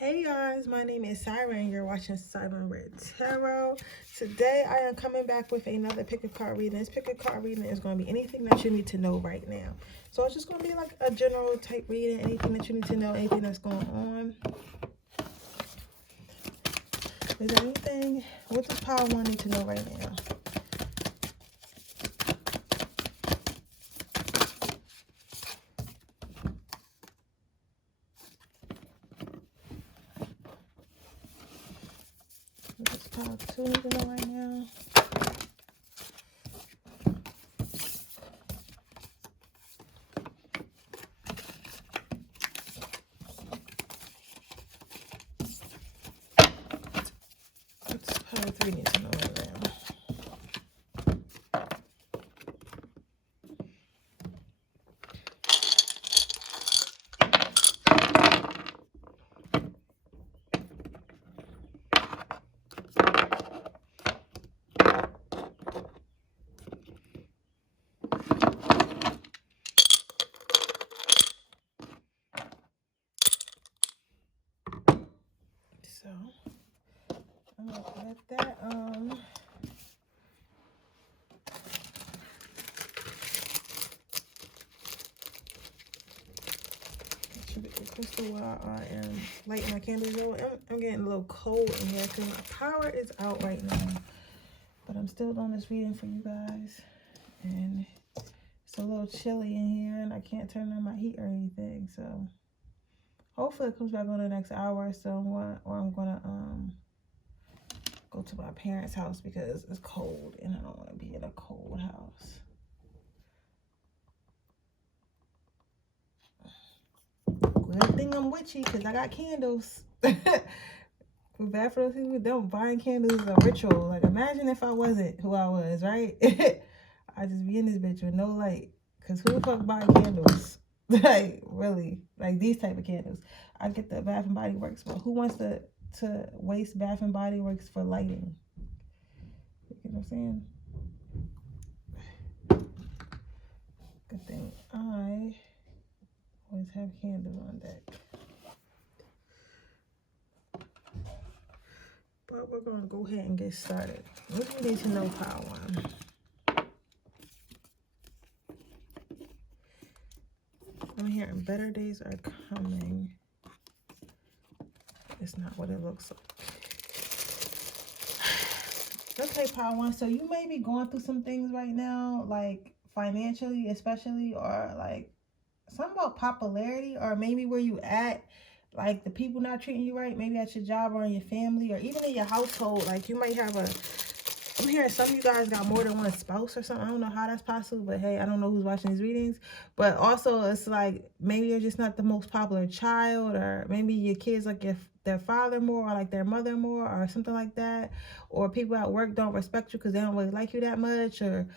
Hey guys, my name is Siren. You're watching Siren Redd Tarot. Today I am coming back with another pick a card reading. This pick a card reading is going to be anything that you need to know right now. So it's just going to be like a general type reading, anything that you need to know, anything that's going on. Is there anything, what does Power 1 need to know right now? What does Power 2 need to know right now? What does Power 3 need to know right now? So I'm gonna add that. Crystal while I am lighting my candles. I'm getting a little cold in here because my power is out right now. But I'm still doing this reading for you guys. And it's a little chilly in here and I can't turn on my heat or anything. So hopefully it comes back on the next hour or so. Or I'm gonna go to my parents' house because it's cold and I don't want to be in a cold house. Good thing I'm witchy because I got candles. We're bad for those people who don't. Buying candles is a ritual. Like, imagine if I wasn't who I was, right? I just be in this bitch with no light. Because who the fuck buy candles? Like, really? Like, these type of candles. I get the Bath and Body Works, but who wants to waste Bath and Body Works for lighting? You know what I'm saying? Good thing I always have candles on deck. But we're going to go ahead and get started. What do you need to know, Power 1? I'm hearing better days are coming. It's not what it looks like. Okay, Power 1. So you may be going through some things right now, like financially especially, or like something about popularity, or maybe where you at. Like the people not treating you right, maybe at your job or in your family or even in your household. Like you might have I'm hearing some of you guys got more than one spouse or something. I don't know how that's possible, but hey, I don't know who's watching these readings. But also it's like maybe you're just not the most popular child, or maybe your kids like their father more or like their mother more or something like that. Or people at work don't respect you because they don't really like you that much or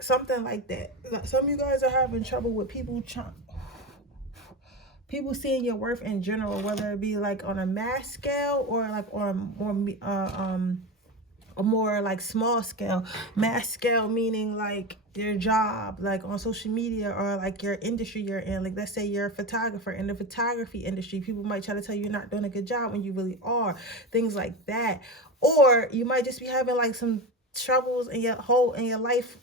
something like that. Some of you guys are having trouble with people seeing your worth in general, whether it be like on a mass scale or like on a more like small scale. Mass scale meaning like your job, like on social media, or like your industry you're in. Like let's say you're a photographer in the photography industry, people might try to tell you you're not doing a good job when you really are, things like that. Or you might just be having like some troubles in your life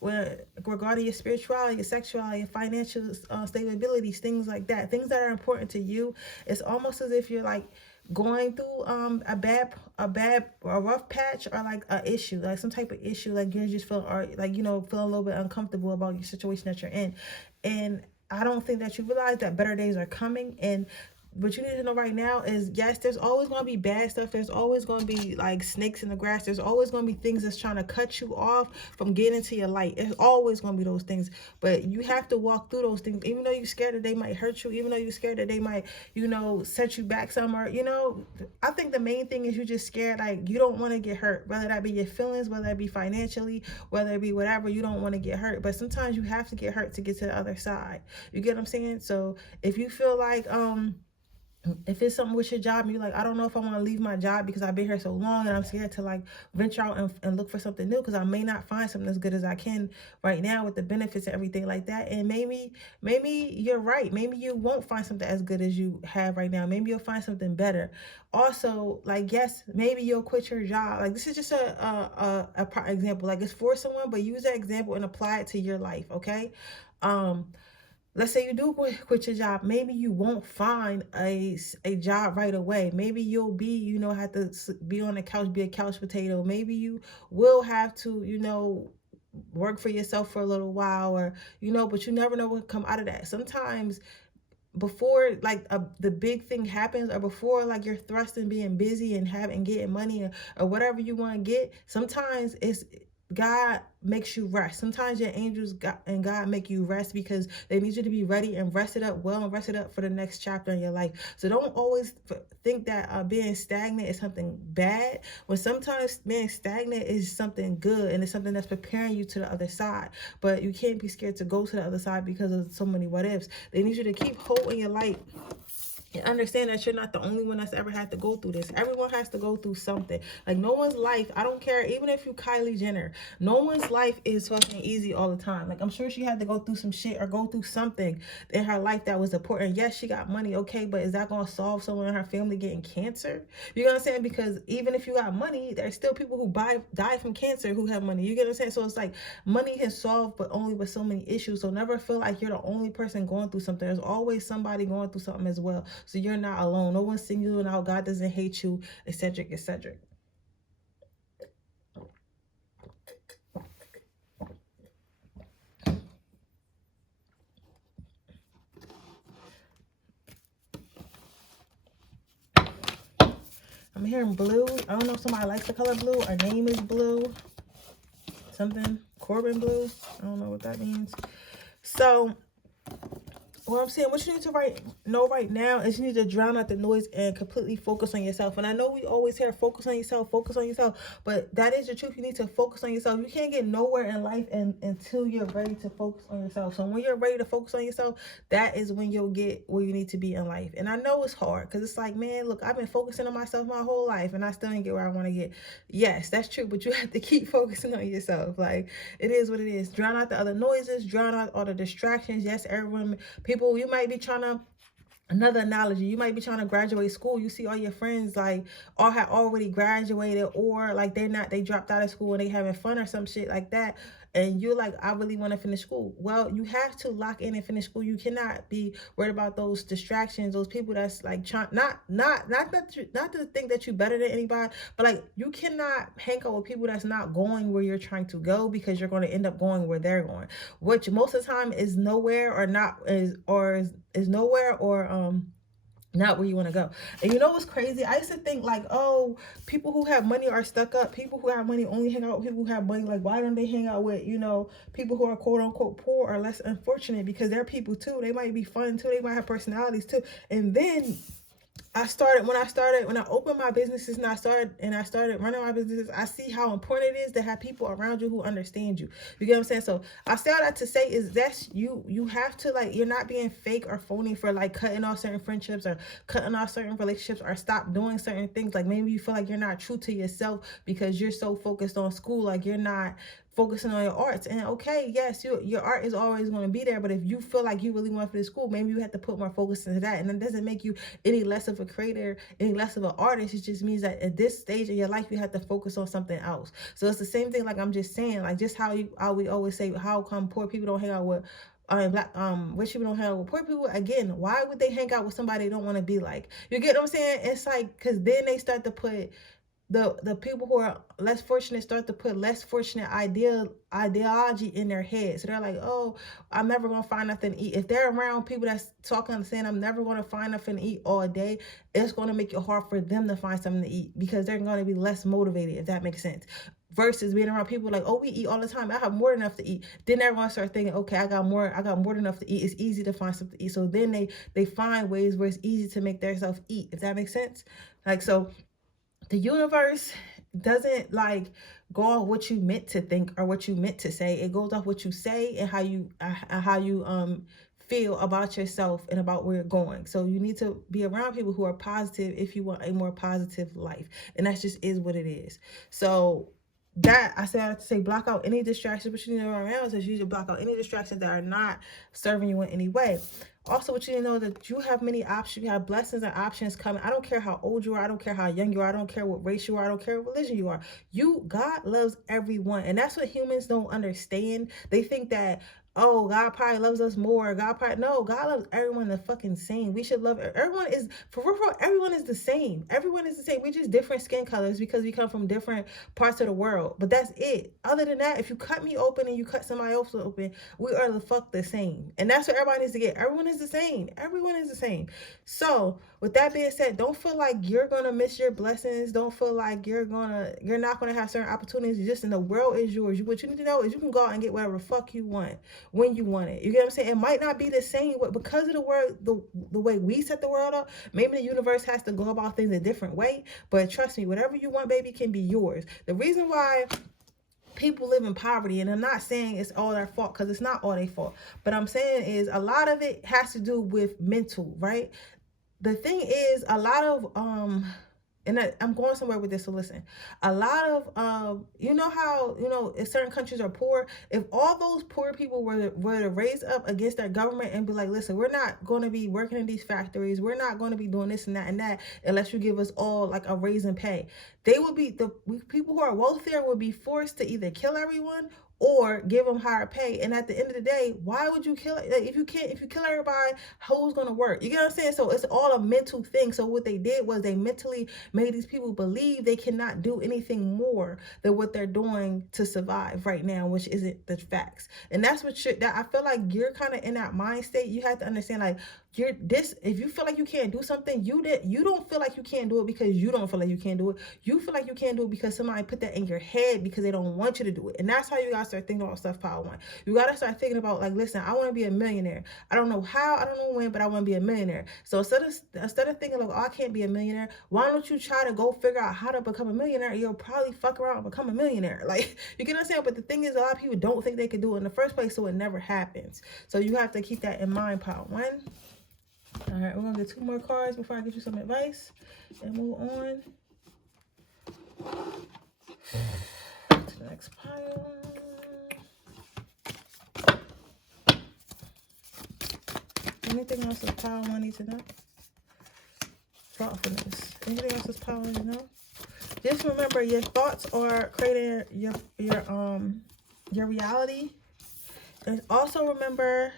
regarding your spirituality, your sexuality, your financial stabilities, things like that, things that are important to you. It's almost as if you're like going through a rough patch, or like a issue, like some type of issue, like you're just feeling, or like, you know, feeling a little bit uncomfortable about your situation that you're in. And I don't think that you realize that better days are coming. And what you need to know right now is, yes, there's always going to be bad stuff. There's always going to be like snakes in the grass. There's always going to be things that's trying to cut you off from getting to your light. It's always going to be those things. But you have to walk through those things, even though you're scared that they might hurt you, even though you're scared that they might, you know, set you back somewhere. You know, I think the main thing is you're just scared, like you don't want to get hurt, whether that be your feelings, whether it be financially, whether it be whatever. You don't want to get hurt. But sometimes you have to get hurt to get to the other side. You get what I'm saying? So if you feel like, if it's something with your job and you're like, I don't know if I want to leave my job because I've been here so long and I'm scared to like venture out and look for something new because I may not find something as good as I can right now with the benefits and everything like that. And maybe you're right. Maybe you won't find something as good as you have right now. Maybe you'll find something better. Also, like, yes, maybe you'll quit your job. Like, this is just a example. Like, it's for someone, but use that example and apply it to your life. Okay. Um, let's say you do quit your job. Maybe you won't find a job right away. Maybe you'll be, have to be on the couch, be a couch potato. Maybe you will have to, work for yourself for a little while, or, but you never know what will come out of that. Sometimes before like the big thing happens, or before like you're thrust in being busy and having getting money, or whatever you want to get, sometimes it's God makes you rest. Sometimes your angels and God make you rest because they need you to be ready and rested up well and rested up for the next chapter in your life. So don't always think that being stagnant is something bad, when sometimes being stagnant is something good and it's something that's preparing you to the other side. But you can't be scared to go to the other side because of so many what ifs. They need you to keep hope in your light and understand that you're not the only one that's ever had to go through this. Everyone has to go through something. Like, no one's life, I don't care, even if you Kylie Jenner, no one's life is fucking easy all the time. Like, I'm sure she had to go through some shit or go through something in her life that was important. Yes, she got money, okay, but is that going to solve someone in her family getting cancer? You know what I'm saying? Because even if you got money, there's still people who die from cancer who have money. You get what I'm saying? So it's like, money can solve, but only with so many issues. So never feel like you're the only person going through something. There's always somebody going through something as well. So you're not alone. No one's singling out. God doesn't hate you, etc., etc. I'm hearing blue. I don't know if somebody likes the color blue. Our name is blue. Something. Corbin blue. I don't know what that means. So what I'm saying, what you need to know right now is you need to drown out the noise and completely focus on yourself. And I know we always hear focus on yourself, but that is the truth. You need to focus on yourself. You can't get nowhere in life until you're ready to focus on yourself. So when you're ready to focus on yourself, that is when you'll get where you need to be in life. And I know it's hard because it's like, man, look, I've been focusing on myself my whole life and I still didn't get where I want to get. Yes, that's true, but you have to keep focusing on yourself. Like, it is what it is. Drown out the other noises, drown out all the distractions. Yes, everyone, people, you might be trying to, another analogy, you might be trying to graduate school. You see all your friends like all have already graduated, or like they dropped out of school and they having fun or some shit like that, and you're like, I really want to finish school. Well, you have to lock in and finish school. You cannot be worried about those distractions, those people that's like trying, not to think that you're better than anybody, but like, you cannot hang out with people that's not going where you're trying to go, because you're going to end up going where they're going, which most of the time is nowhere, or not is nowhere, or not where you want to go. And you know what's crazy? I used to think like, oh, people who have money are stuck up. People who have money only hang out with people who have money. Like, why don't they hang out with, people who are quote unquote poor or less unfortunate? Because they're people too. They might be fun too. They might have personalities too. And then when I opened my businesses and I started running my businesses, I see how important it is to have people around you who understand you. You get what I'm saying? So I say all that to say is that's you have to, like, you're not being fake or phony for like cutting off certain friendships or cutting off certain relationships or stop doing certain things. Like, maybe you feel like you're not true to yourself because you're so focused on school, like you're not focusing on your arts. And okay, yes, your art is always going to be there, but if you feel like you really want for the school, maybe you have to put more focus into that. And it doesn't make you any less of a creator, any less of an artist. It just means that at this stage of your life, you have to focus on something else. So it's the same thing, like I'm just saying, like just how we always say, how come poor people don't hang out with rich people don't hang out with poor people? Again, why would they hang out with somebody they don't want to be like? You get what I'm saying? It's like, because then they start to put the people who are less fortunate start to put less fortunate ideology in their head. So they're like, oh, I'm never gonna find nothing to eat. If they're around people that's talking and saying I'm never gonna find nothing to eat all day, it's gonna make it hard for them to find something to eat, because they're gonna be less motivated, if that makes sense. Versus being around people like, oh, we eat all the time, I have more than enough to eat. Then everyone start thinking, okay, I got more than enough to eat. It's easy to find something to eat. So then they find ways where it's easy to make themselves eat, if that makes sense. Like, so the universe doesn't like go off what you meant to think or what you meant to say. It goes off what you say and how you feel about yourself and about where you're going. So you need to be around people who are positive if you want a more positive life. And that just is what it is. So that I have to say, block out any distractions, but you need to know around is you should block out any distractions that are not serving you in any way. Also, what you need to know that you have many options. You have blessings and options coming. I don't care how old you are. I don't care how young you are. I don't care what race you are. I don't care what religion you are. God loves everyone. And that's what humans don't understand. They think that, oh, God probably loves us more. No, God loves everyone the fucking same. We should love, everyone is, for real, everyone is the same. Everyone is the same. We're just different skin colors because we come from different parts of the world. But that's it. Other than that, if you cut me open and you cut somebody else open, we are the fuck the same. And that's what everybody needs to get. Everyone is the same. Everyone is the same. So with that being said, don't feel like you're going to miss your blessings. Don't feel like you're not going to have certain opportunities. Just in the world is yours. What you need to know is you can go out and get whatever the fuck you want when you want it. You get what I'm saying? It might not be the same, but because of the world, the way we set the world up, maybe the universe has to go about things a different way. But trust me, whatever you want, baby, can be yours. The reason why people live in poverty, and I'm not saying it's all their fault, because it's not all their fault, but I'm saying is a lot of it has to do with mental, right? The thing is, a lot of and I'm going somewhere with this, so listen. A lot of you know how, if certain countries are poor, if all those poor people were to raise up against their government and be like, listen, we're not going to be working in these factories, we're not going to be doing this and that unless you give us all like a raise in pay, they would be, the people who are wealthier would be forced to either kill everyone or give them higher pay. And at the end of the day, why would you kill it? Like, if you kill everybody, who's gonna work? You get what I'm saying? So it's all a mental thing. So what they did was they mentally made these people believe they cannot do anything more than what they're doing to survive right now, which isn't the facts. And that's what that I feel like you're kind of in that mind state. You have to understand, like, if you feel like you can't do something, you don't feel like you can't do it because you don't feel like you can't do it. You feel like you can't do it because somebody put that in your head because they don't want you to do it. And that's how you gotta start thinking about stuff, Power One. You gotta start thinking about, like, listen, I want to be a millionaire. I don't know how, I don't know when, but I want to be a millionaire. So instead of thinking like, oh, I can't be a millionaire, why don't you try to go figure out how to become a millionaire? You'll probably fuck around and become a millionaire. Like, you get what I'm saying? But the thing is, a lot of people don't think they can do it in the first place, so it never happens. So you have to keep that in mind, Power One. All right, we're gonna get 2 more cards before I get you some advice and move on to the next pile. Anything else this Power One needs to know? Thoughtfulness. Anything else this Power needs to know? Just remember, your thoughts are creating your reality. And also remember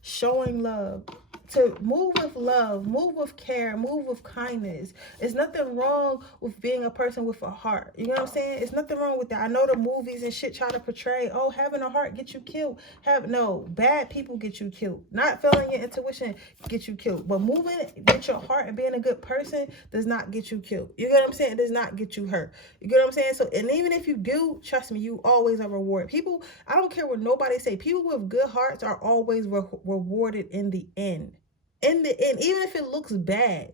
showing love. To move with love, move with care, move with kindness. There's nothing wrong with being a person with a heart. You know what I'm saying? There's nothing wrong with that. I know the movies and shit try to portray, oh, having a heart gets you killed. No, bad people get you killed. Not feeling your intuition gets you killed. But moving with your heart and being a good person does not get you killed. You get what I'm saying? It does not get you hurt. You get what I'm saying? So, and even if you do, trust me, you always are rewarded. People, I don't care what nobody say, people with good hearts are always rewarded in the end. In the end, even if it looks bad,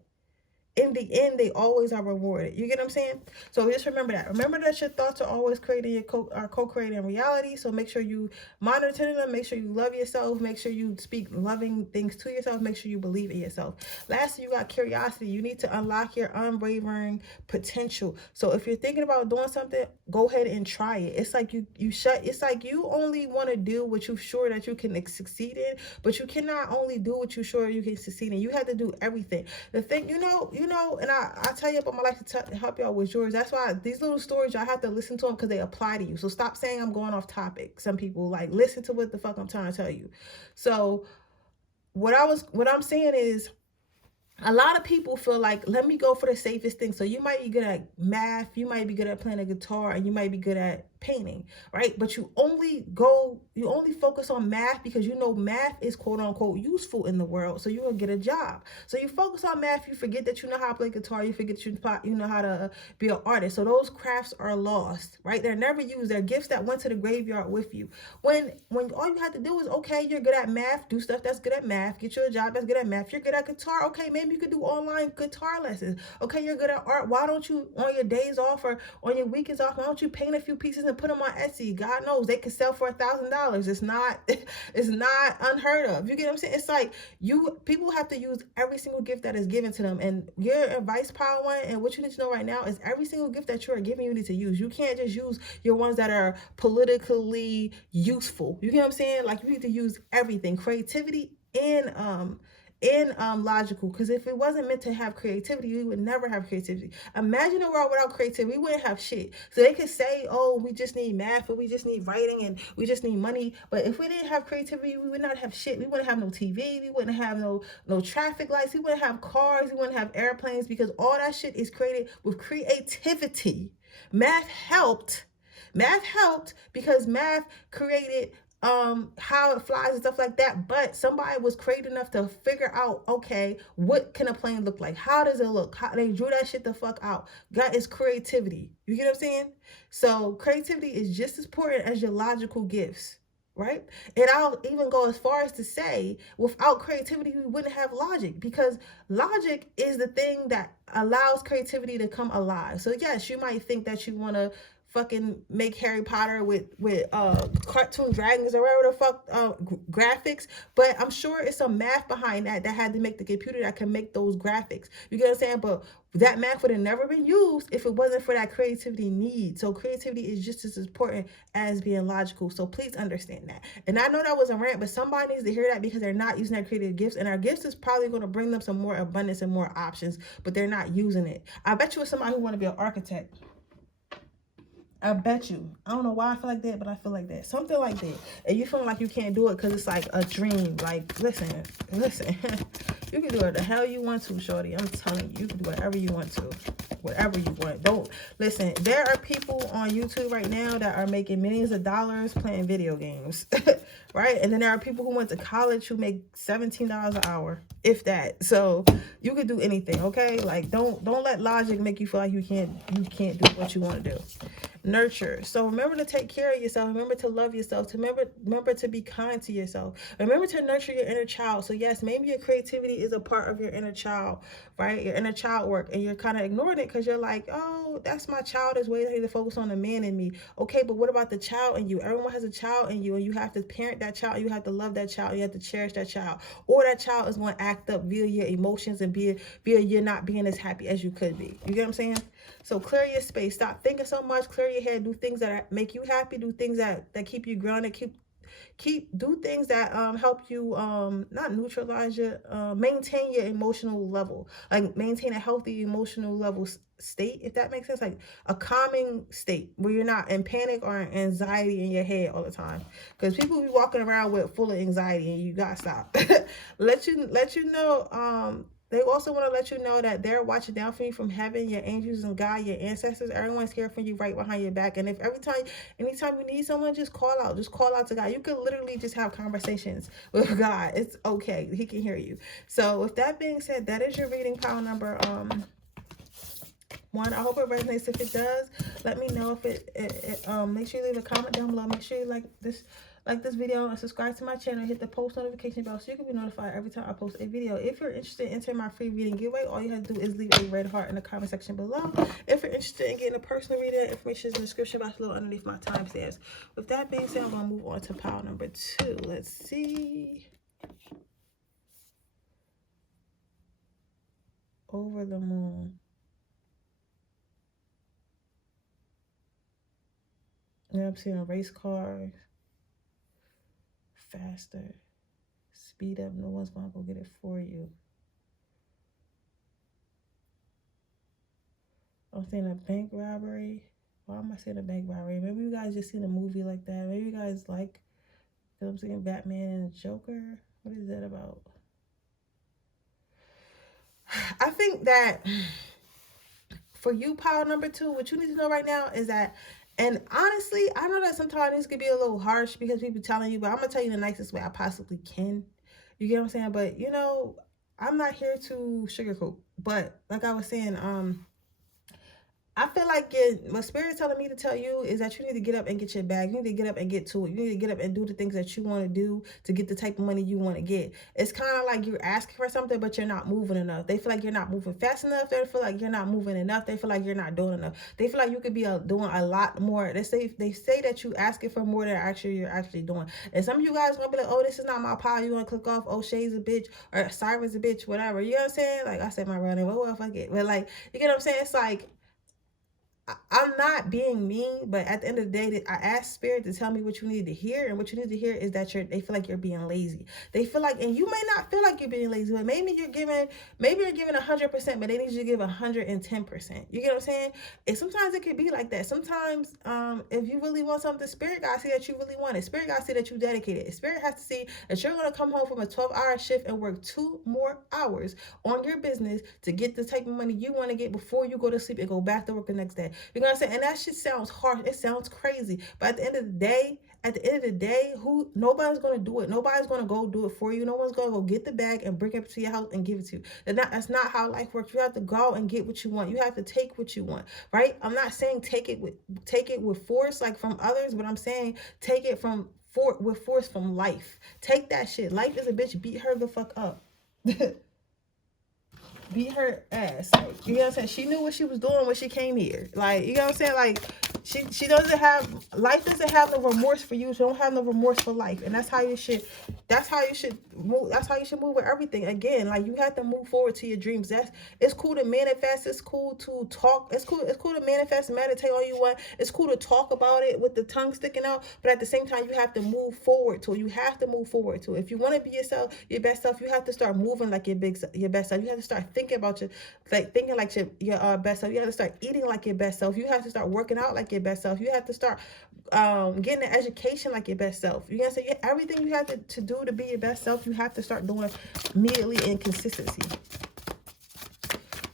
in the end, they always are rewarded. You get what I'm saying? So just remember that. Remember that your thoughts are always creating co-creating reality. So make sure you monitor them. Make sure you love yourself. Make sure you speak loving things to yourself. Make sure you believe in yourself. Lastly, you got curiosity. You need to unlock your unwavering potential. So if you're thinking about doing something, go ahead and try it. It's like it's like you only want to do what you're sure that you can succeed in, but you cannot only do what you're sure you can succeed in. You have to do everything. The thing, and I tell you about my life to help y'all with yours. That's why these little stories, y'all have to listen to them because they apply to you. So stop saying I'm going off topic. Some people, like, listen to what the fuck I'm trying to tell you. So what I'm saying is, a lot of people feel like, let me go for the safest thing. So you might be good at math, you might be good at playing a guitar, and you might be good at painting, right? But you only focus on math because you know math is quote unquote useful in the world, so you will get a job. So you focus on math, you forget that you know how to play guitar, you forget you know how to be an artist. So those crafts are lost, right? They're never used. They're gifts that went to the graveyard with you. When all you have to do is, okay, you're good at math, do stuff that's good at math, get you a job that's good at math. You're good at guitar, okay, maybe you could do online guitar lessons. Okay, you're good at art, why don't you, on your days off or on your weekends off, why don't you paint a few pieces and put them on Etsy. God knows they could sell for $1,000. It's not it's not unheard of. You get what I'm saying? It's like people have to use every single gift that is given to them. And your advice, Power One, and what you need to know right now is every single gift that you are giving, you need to use. You can't just use your ones that are politically useful. You get what I'm saying? Like, you need to use everything. Creativity and logical, because if it wasn't meant to have creativity, we would never have creativity. Imagine a world without creativity, we wouldn't have shit. So they could say, oh, we just need math, or we just need writing, and we just need money, but if we didn't have creativity, we would not have shit. We wouldn't have no TV, we wouldn't have no traffic lights, we wouldn't have cars, we wouldn't have airplanes, because all that shit is created with creativity. Math helped because math created how it flies and stuff like that, but somebody was creative enough to figure out, okay, what can a plane look like, how does it look, how they drew that shit the fuck out. That is creativity. You get what I'm saying? So creativity is just as important as your logical gifts, right? And I'll even go as far as to say, without creativity, we wouldn't have logic, because logic is the thing that allows creativity to come alive. So yes, you might think that you want to fucking make Harry Potter with cartoon dragons or whatever the fuck graphics, but I'm sure it's some math behind that had to make the computer that can make those graphics. You get what I'm saying? But that math would have never been used if it wasn't for that creativity need. So creativity is just as important as being logical. So please understand that. And I know that was a rant, but somebody needs to hear that, because they're not using their creative gifts, and our gifts is probably going to bring them some more abundance and more options, but they're not using it. I bet you it's somebody who want to be an architect. I bet you. I don't know why I feel like that, but I feel like that. Something like that. And you feel like you can't do it because it's like a dream. Like, listen. You can do it the hell you want to, shorty. I'm telling you. You can do whatever you want to. Whatever you want. Don't. Listen, there are people on YouTube right now that are making millions of dollars playing video games. Right? And then there are people who went to college who make $17 an hour, if that. So you can do anything, okay? Like, don't let logic make you feel like you can't do what you want to do. Nurture. So remember to take care of yourself. Remember to love yourself. Remember to be kind to yourself. Remember to nurture your inner child. So yes, maybe your creativity is a part of your inner child, right? Your inner child work, and you're kind of ignoring it because you're like, oh, that's my child, is way to focus on the man in me. Okay, but what about the child in you? Everyone has a child in you, and you have to parent that child. You have to love that child. You have to cherish that child, or that child is going to act up via your emotions and via you're not being as happy as you could be. You get what I'm saying? So clear your space. Stop thinking so much. Clear your head. Do things that make you happy. Do things that keep you grounded. Do things that help you not neutralize your maintain your emotional level. Like, maintain a healthy emotional level state, if that makes sense. Like a calming state where you're not in panic or anxiety in your head all the time. Because people be walking around with full of anxiety, and you gotta stop. let you know. They also want to let you know that they're watching down for you from heaven, your angels and God, your ancestors. Everyone's here for you right behind your back. And if anytime you need someone, just call out to God. You can literally just have conversations with God. It's okay. He can hear you. So with that being said, that is your reading, pile number 1. I hope it resonates. If it does, let me know. If it make sure you leave a comment down below. Make sure you like this video and subscribe to my channel. Hit the post notification bell so you can be notified every time I post a video. If you're interested in entering my free reading giveaway, all you have to do is leave a red heart in the comment section below. If you're interested in getting a personal reading, information is in the description box below underneath my timestamps. With that being said, I'm going to move on to pile number 2. Let's see. Over the moon. Yeah, I'm seeing race cars. Faster. Speed up. No one's going to go get it for you. I'm seeing a bank robbery. Why am I saying a bank robbery? Maybe you guys just seen a movie like that. Maybe you guys like, I'm seeing Batman and Joker. What is that about? I think that for you, pile number 2, what you need to know right now is that, and honestly, I know that sometimes this could be a little harsh because people telling you, but I'm going to tell you the nicest way I possibly can. You get what I'm saying? But, you know, I'm not here to sugarcoat. But like I was saying, I feel like what Spirit's telling me to tell you is that you need to get up and get your bag. You need to get up and get to it. You need to get up and do the things that you want to do to get the type of money you want to get. It's kind of like you're asking for something, but you're not moving enough. They feel like you're not moving fast enough. They feel like you're not moving enough. They feel like you're not doing enough. They feel like you could be doing a lot more. They say that you asking for more than you're actually doing. And some of you guys gonna be like, oh, this is not my pile. You want to click off, oh, Shay's a bitch, or Siren's a bitch, whatever. You know what I'm saying? Like I said my real name. What if I get? But like, you get what I'm saying? It's like, I'm not being mean, but at the end of the day, I asked Spirit to tell me what you need to hear, and what you need to hear is that they feel like you're being lazy. They feel like, and you may not feel like you're being lazy, but maybe you're giving 100%, but they need you to give 110%. You get what I'm saying? And sometimes it could be like that. Sometimes, if you really want something, Spirit God see that you really want it. Spirit God see that you dedicated. Spirit has to see that you're gonna come home from a 12-hour shift and work 2 more hours on your business to get the type of money you want to get before you go to sleep and go back to work the next day. You know what I'm saying? And that shit sounds harsh. It sounds crazy. But at the end of the day, nobody's gonna do it. Nobody's gonna go do it for you. No one's gonna go get the bag and bring it to your house and give it to you. That's not how life works. You have to go and get what you want. You have to take what you want, right? I'm not saying take it with force like from others, but I'm saying take it with force from life. Take that shit. Life is a bitch. Beat her the fuck up. Beat her ass. Like, you know what I'm saying? She knew what she was doing when she came here. Like, you know what I'm saying? Like, she doesn't have, life doesn't have no remorse for you. She don't have no remorse for life. And that's how you should move. That's how you should move with everything. Again, like, you have to move forward to your dreams. It's cool to manifest. It's cool to talk. It's cool to manifest and meditate all you want. It's cool to talk about it with the tongue sticking out. But at the same time, you have to move forward to it. You have to move forward to it. If you want to be your best self, you have to start moving like your best self. You have to start thinking about your best self. You have to start eating like your best self. You have to start working out like your best self. You have to start getting an education like your best self. You gotta say everything you have to do to be your best self. You have to start doing immediately in consistency.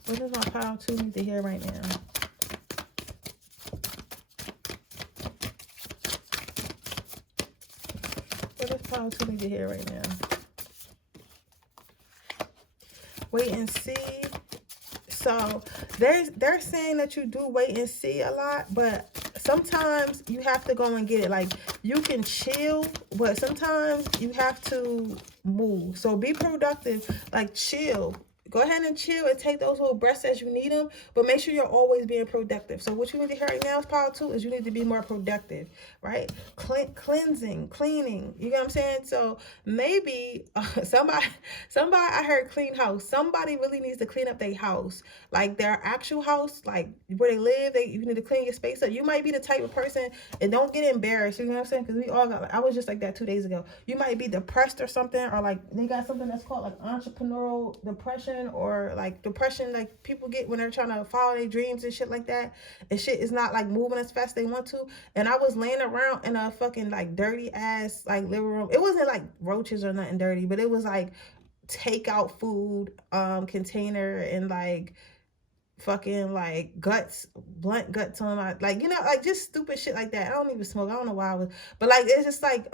What does my pile 2 need to hear right now? What does pile 2 need to hear right now? Wait and see. So they're saying that you do wait and see a lot, but sometimes you have to go and get it. Like, you can chill, but sometimes you have to move. So be productive, like chill. Go ahead and chill and take those little breaths as you need them, but make sure you're always being productive. So what you need to hear right now is power 2 is you need to be more productive, right? Cleansing, cleaning. You know what I'm saying? So maybe somebody I heard clean house. Somebody really needs to clean up their house, like their actual house, like where they live. You need to clean your space up. You might be the type of person, and don't get embarrassed. You know what I'm saying? Because we all got. I was just like that 2 days ago. You might be depressed or something, or like they got something that's called like entrepreneurial depression, or like depression, like people get when they're trying to follow their dreams and shit like that, and shit is not like moving as fast as they want to. And I was laying around in a fucking like dirty ass like living room. It wasn't like roaches or nothing dirty, but it was like takeout food container, and like fucking like blunt guts on my, like, you know, like just stupid shit like that. I don't even smoke. I don't know why I was, but like it's just like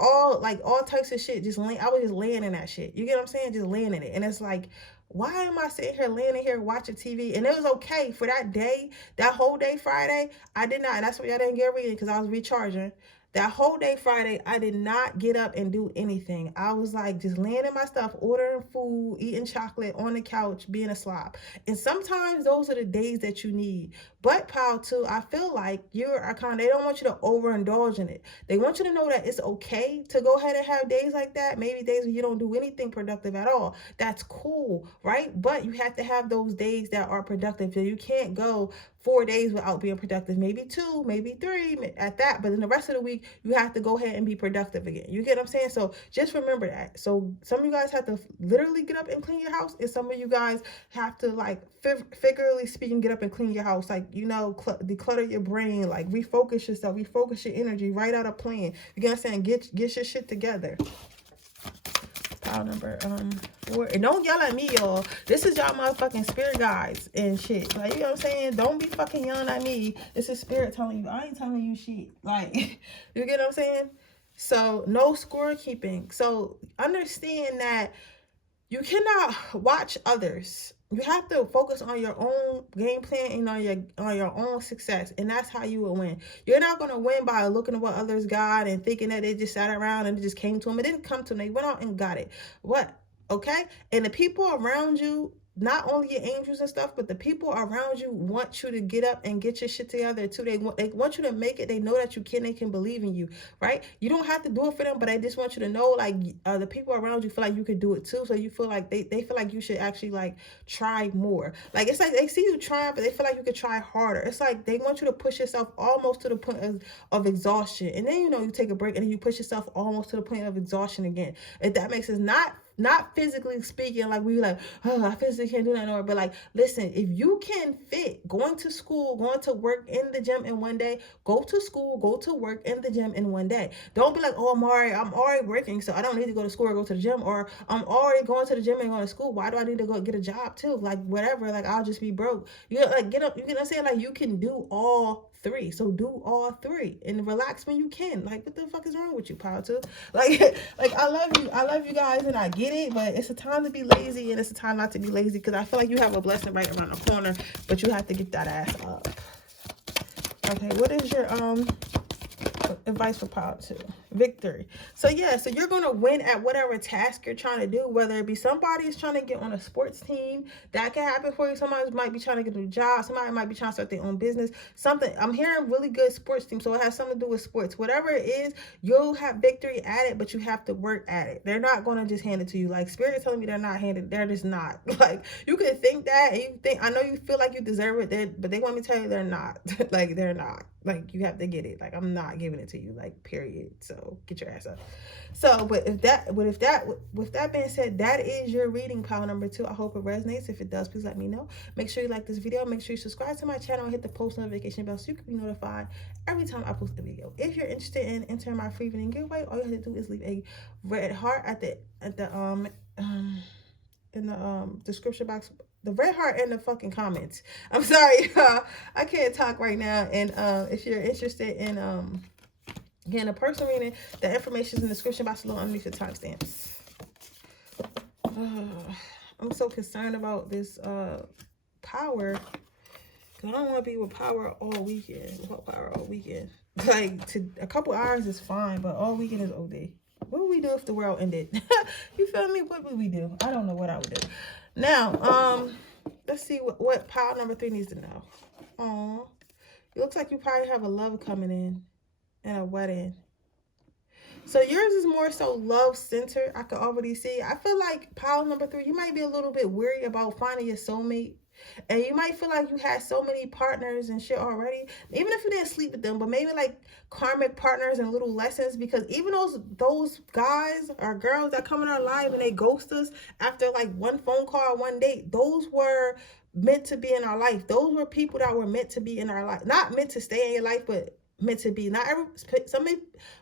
all types of shit. I was just laying in that shit. You get what I'm saying? Just laying in it. And it's like, why am I sitting here laying in here watching TV? And it was okay for that day, that whole day Friday. I did not. And that's why I didn't get reading, because I was recharging. That whole day Friday, I did not get up and do anything. I was like just laying in my stuff, ordering food, eating chocolate on the couch, being a slob. And sometimes those are the days that you need. But pile 2, I feel like they don't want you to overindulge in it. They want you to know that it's okay to go ahead and have days like that. Maybe days where you don't do anything productive at all. That's cool, right? But you have to have those days that are productive. So you can't go 4 days without being productive. Maybe 2, maybe 3 at that. But in the rest of the week, you have to go ahead and be productive again. You get what I'm saying? So just remember that. So some of you guys have to literally get up and clean your house, and some of you guys have to, like, figuratively speaking, get up and clean your house. Like, you know, declutter your brain, like refocus yourself, refocus your energy, write out a plan. You get what I'm saying? Get your shit together. Pile number 4. And don't yell at me, y'all. This is y'all motherfucking spirit guides and shit. Like, you know what I'm saying? Don't be fucking yelling at me. This is spirit telling you. I ain't telling you shit. Like, you get what I'm saying? So no scorekeeping. So understand that you cannot watch others You have to focus on your own game plan and on your own success, and that's how you will win. You're not gonna win by looking at what others got and thinking that they just sat around and it just came to them. It didn't come to them. They went out and got it. What? Okay? And the people around you, not only your angels and stuff, but the people around you want you to get up and get your shit together too. They want you to make it. They know that you can. They can believe in you, right? You don't have to do it for them, but I just want you to know, like, the people around you feel like you can do it too. So you feel like they feel like you should actually like try more. Like, it's like they see you trying, but they feel like you could try harder. It's like they want you to push yourself almost to the point of exhaustion, and then you take a break and then you push yourself almost to the point of exhaustion again. If that makes sense, not physically speaking, like we like, oh, I physically can't do that anymore. But like, listen, if you can fit going to school, going to work, in the gym in one day, go to school, go to work, in the gym in one day. Don't be like, oh, I'm already working, so I don't need to go to school or go to the gym, or I'm already going to the gym and going to school. Why do I need to go get a job too? Like, whatever, like, I'll just be broke. You like get up, you get, I'm saying, like, you can do all three. So do all three and relax when you can. Like, what the fuck is wrong with you, Power Two? Like, like, I love you guys, and I get it, but it's a time to be lazy and it's a time not to be lazy, because I feel like you have a blessing right around the corner, but you have to get that ass up. Okay, what is your advice for Power Two? Victory. So yeah, so you're gonna win at whatever task you're trying to do, whether it be somebody is trying to get on a sports team, that can happen for you. Somebody might be trying to get a new job, somebody might be trying to start their own business, something. I'm hearing really good sports team, so it has something to do with sports. Whatever it is, you'll have victory at it, but you have to work at it. They're not gonna just hand it to you. Like, Spirit telling me they're not handed, they're just not. Like, you can think that, and you think, I know you feel like you deserve it, but they want me to tell you they're not. Like, they're not. Like, you have to get it. Like, I'm not giving it to you, like, period. So get your ass up. So, with that being said, that is your reading, pile number 2. I hope it resonates. If it does, please let me know. Make sure you like this video. Make sure you subscribe to my channel and hit the post notification bell so you can be notified every time I post a video. If you're interested in entering my free reading giveaway, all you have to do is leave a red heart in the description box. The red heart in the fucking comments. I'm sorry, I can't talk right now. And if you're interested in getting a personal reading, the information is in the description box below underneath the timestamps. I'm so concerned about this power. I don't want to be with power all weekend. Without power all weekend. Like, to a couple hours is fine, but all weekend is OD. What would we do if the world ended? You feel me? What would we do? I don't know what I would do. Now, let's see what pile number 3 needs to know. Aw, it looks like you probably have a love coming in and a wedding. So yours is more so love-centered. I can already see. I feel like pile number 3, you might be a little bit weary about finding your soulmate. And you might feel like you had so many partners and shit already, even if you didn't sleep with them, but maybe like karmic partners and little lessons, because even those guys or girls that come in our life and they ghost us after like one phone call, one date, those were meant to be in our life. Those were people that were meant to be in our life. Not meant to stay in your life, but meant to be.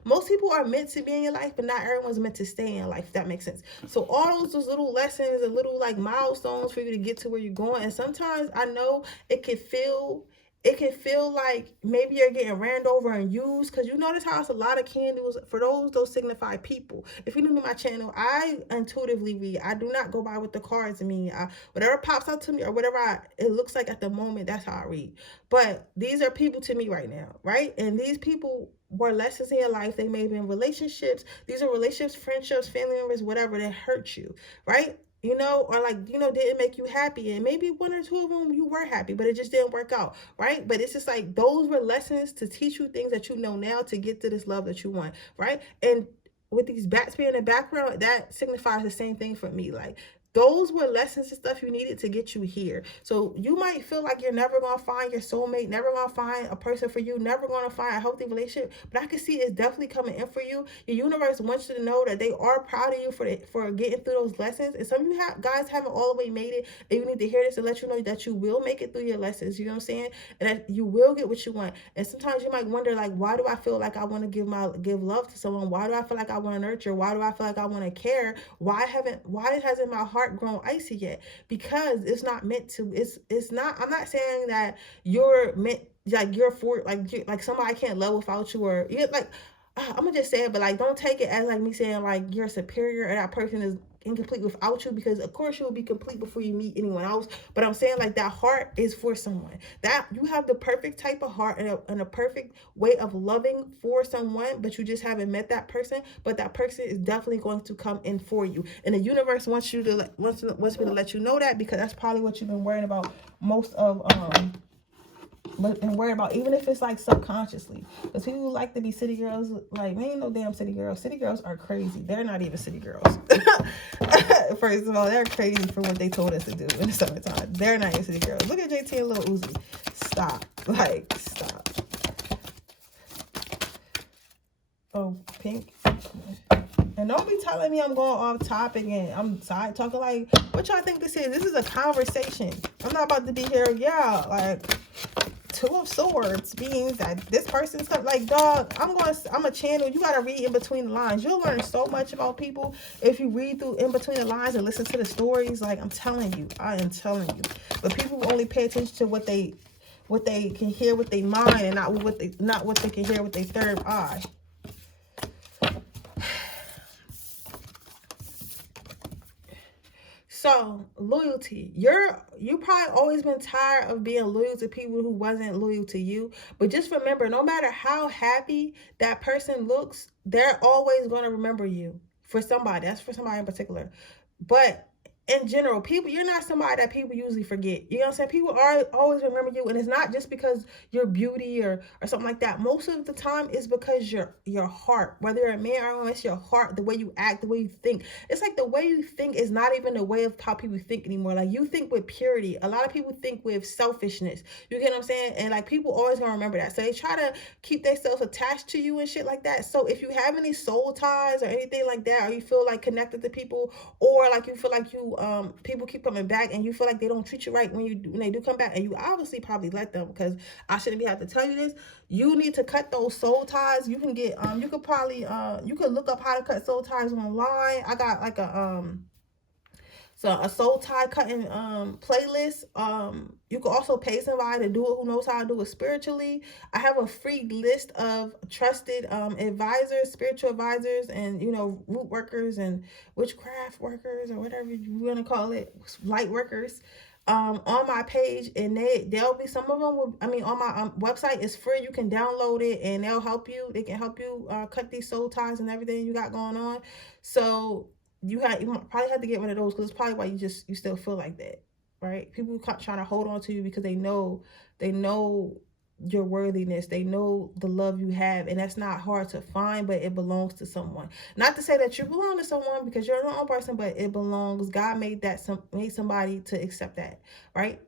Most people are meant to be in your life, but not everyone's meant to stay in your life, if that makes sense. So all those little lessons and little like milestones for you to get to where you're going. And sometimes I know it can feel like maybe you're getting ran over and used, because you notice how it's a lot of candles. For those signify people. If you're new to my channel, I intuitively read. I do not go by what the cards mean. Whatever pops out to me or whatever it looks like at the moment, that's how I read. But these are people to me right now, right? And these people were lessons in your life. They may have been relationships. These are relationships, friendships, family members, whatever, that hurt you, right? Or like, didn't make you happy. And maybe 1 or 2 of them you were happy, but it just didn't work out, right? But it's just like, those were lessons to teach you things that you know now to get to this love that you want, right? And with these bats being in the background, that signifies the same thing for me. Like, those were lessons and stuff you needed to get you here. So you might feel like you're never going to find your soulmate, never going to find a person for you, never going to find a healthy relationship. But I can see it's definitely coming in for you. Your universe wants you to know that they are proud of you for getting through those lessons. And some of you guys haven't all the way made it. And you need to hear this to let you know that you will make it through your lessons. You know what I'm saying? And that you will get what you want. And sometimes you might wonder, like, why do I feel like I want to give love to someone? Why do I feel like I want to nurture? Why do I feel like I want to care? Why hasn't my heart grown icy yet? Because it's not meant to. It's not. I'm not saying that you're meant, like, you're for, like somebody can't love without you, or you're like, I'm gonna just say it, but like, don't take it as like me saying like you're superior or that person incomplete without you, because of course you will be complete before you meet anyone else. But I'm saying, like, that heart is for someone. That you have the perfect type of heart and a perfect way of loving for someone, but you just haven't met that person. But that person is definitely going to come in for you. And the universe wants me to let you know that, because that's probably what you've been worrying about most of and worry about, even if it's like subconsciously. Because people who like to be city girls, like, man, ain't no damn city girls. City girls are crazy. They're not even city girls. First of all, they're crazy for what they told us to do in the summertime. They're not even city girls. Look at JT and Lil Uzi. Stop. Like, stop. Oh, pink. And don't be telling me I'm going off topic and I'm side talking. Like, what y'all think this is? This is a conversation. I'm not about to be here, yeah, like, Two of Swords means that this person's like, dog, I'm a channel. You gotta read in between the lines. You'll learn so much about people if you read through in between the lines and listen to the stories. Like, I'm telling you, I am telling you. But people only pay attention to what they can hear with their mind, and not what they can hear with their third eye. So, loyalty. You probably always been tired of being loyal to people who wasn't loyal to you. But just remember, no matter how happy that person looks, they're always going to remember you for somebody. That's for somebody in particular. But in general, people, you're not somebody that people usually forget. You know what I'm saying? People always remember you, and it's not just because your beauty or something like that. Most of the time, it's because your heart. Whether you're a man or a woman, it's your heart, the way you act, the way you think. It's like the way you think is not even the way of how people think anymore. Like, you think with purity. A lot of people think with selfishness. You get what I'm saying? And like, people always gonna remember that. So they try to keep themselves attached to you and shit like that. So if you have any soul ties or anything like that, or you feel like connected to people, or like you feel like you people keep coming back and you feel like they don't treat you right when they do come back, and you obviously probably let them, because I shouldn't be have to tell you this. You need to cut those soul ties. You can get you could probably you could look up how to cut soul ties online. I got like a soul tie cutting playlist. You can also pay somebody to do it who knows how to do it spiritually. I have a free list of trusted advisors, spiritual advisors, and root workers and witchcraft workers, or whatever you want to call it, light workers, on my page. And there'll be some of them on my website. It's free. You can download it and they'll help you. They can help you cut these soul ties and everything you got going on. So you probably have to get one of those, because it's probably why you still feel like that, right? People trying to hold on to you because they know your worthiness. They know the love you have, and that's not hard to find, but it belongs to someone. Not to say that you belong to someone because you're your own person, but it belongs. God made somebody to accept that, right?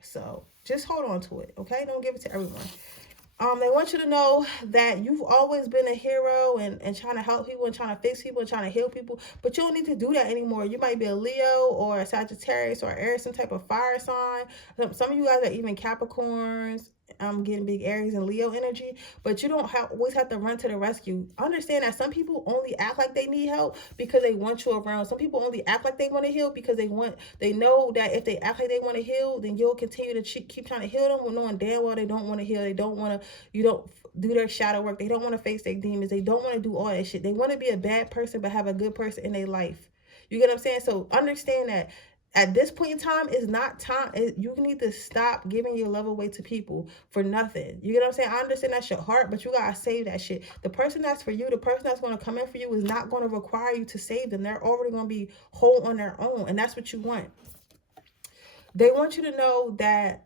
So just hold on to it, okay? Don't give it to everyone. They want you to know that you've always been a hero and trying to help people and trying to fix people and trying to heal people, but you don't need to do that anymore. You might be a Leo or a Sagittarius or Aries, some type of fire sign. Some of you guys are even Capricorns. I'm getting big Aries and Leo energy, but you don't always have to run to the rescue. Understand that some people only act like they need help because they want you around. Some people only act like they want to heal because they know that if they act like they want to heal, then you'll continue to keep trying to heal them, when knowing damn well they don't want to heal. They don't want to, you don't do their shadow work. They don't want to face their demons. They don't want to do all that shit. They want to be a bad person but have a good person in their life. You get what I'm saying? So understand that at this point in time, it's not time. You need to stop giving your love away to people for nothing. You get what I'm saying? I understand that's your heart, but you gotta save that shit. The person that's for you, the person that's going to come in for you, is not going to require you to save them. They're already going to be whole on their own, and that's what you want. They want you to know that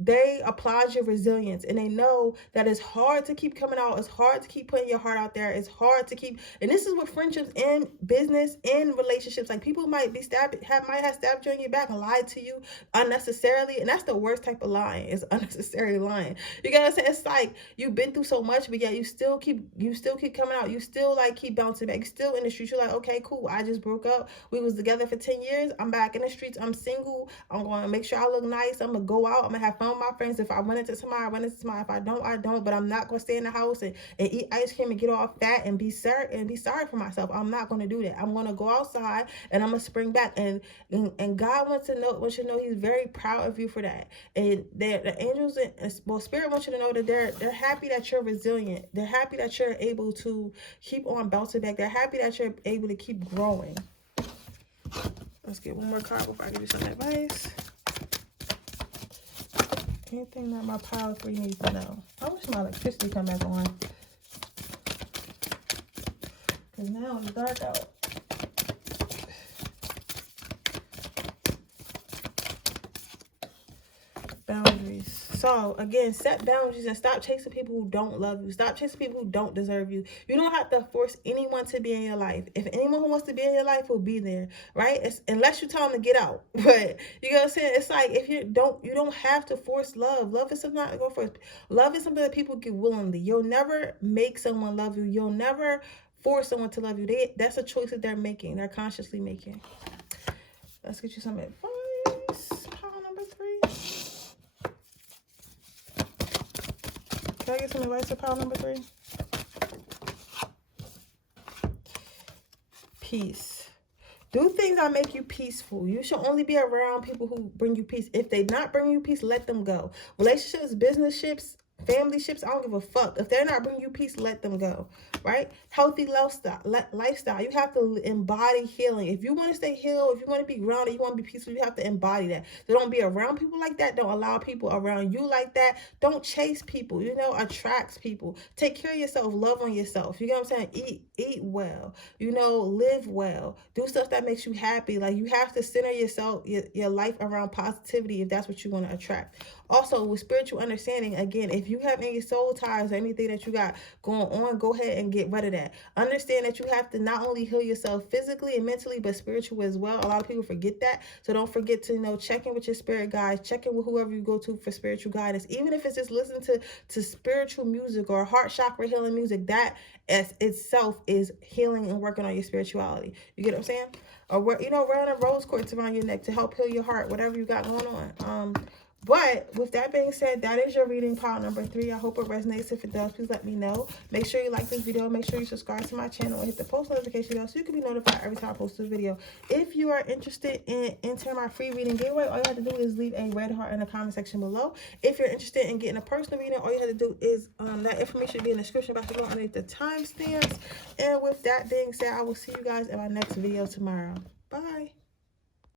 they applaud your resilience, and they know that it's hard to keep coming out. It's hard to keep putting your heart out there. It's hard to keep, and this is with friendships and business and relationships. Like, people might be might have stabbed you in your back and lied to you unnecessarily, and that's the worst type of lying, is unnecessary lying. You gotta say, it's like you've been through so much, but yeah, you still keep coming out. You still like keep bouncing back. You're still in the streets. You're like, okay, cool. I just broke up. We was together for 10 years. I'm back in the streets. I'm single. I'm going to make sure I look nice. I'm going to go out. I'm going to have fun with my friends. If I run into somebody, I run into somebody. If I don't, I don't. But I'm not going to stay in the house and eat ice cream and get all fat and be sorry for myself. I'm not going to do that. I'm going to go outside and I'm going to spring back. And God wants you to know He's very proud of you for that. And the angels and Spirit wants you to know that they're happy that you're resilient. They're happy that you're able to keep on bouncing back. They're happy that you're able to keep growing. Let's get one more card before I give you some advice. Anything that my pile 3 needs to know. I wish my electricity come back on. Because now it's dark out. Boundaries. So again, set boundaries and stop chasing people who don't love you. Stop chasing people who don't deserve you. You don't have to force anyone to be in your life. If anyone who wants to be in your life will be there, right? Unless you tell them to get out. But you know what I'm saying? It's like if you don't have to force love. Love is something not to go for. Love is something that people give willingly. You'll never make someone love you. You'll never force someone to love you. That's a choice that they're making. They're consciously making. Let's get you some advice. Pile number 3. Can I get some advice for pile number 3? Peace. Do things that make you peaceful. You should only be around people who bring you peace. If they not bring you peace, let them go. Relationships, business ships, family ships, I don't give a fuck. If they're not bringing you peace, let them go, right? Healthy lifestyle. You have to embody healing. If you want to stay healed, if you want to be grounded, you want to be peaceful, you have to embody that. So don't be around people like that. Don't allow people around you like that. Don't chase people, attracts people. Take care of yourself. Love on yourself. You know what I'm saying? Eat well, live well. Do stuff that makes you happy. Like, you have to center yourself, your life around positivity if that's what you want to attract. Also, with spiritual understanding, again, if you have any soul ties or anything that you got going on, go ahead and get rid of that. Understand that you have to not only heal yourself physically and mentally, but spiritual as well. A lot of people forget that. So don't forget to, check in with your spirit guides, check in with whoever you go to for spiritual guidance. Even if it's just listening to spiritual music or heart chakra healing music, that as itself is healing and working on your spirituality. You get what I'm saying? Or, wearing a rose quartz around your neck to help heal your heart, whatever you got going on. But with that being said, that is your reading, pile number 3. I hope it resonates. If it does, please let me know. Make sure you like this video. Make sure you subscribe to my channel and hit the post notification bell so you can be notified every time I post a video. If you are interested in entering my free reading giveaway, all you have to do is leave a red heart in the comment section below. If you're interested in getting a personal reading, all you have to do is that information will be in the description box below underneath the timestamps. And with that being said, I will see you guys in my next video tomorrow. Bye.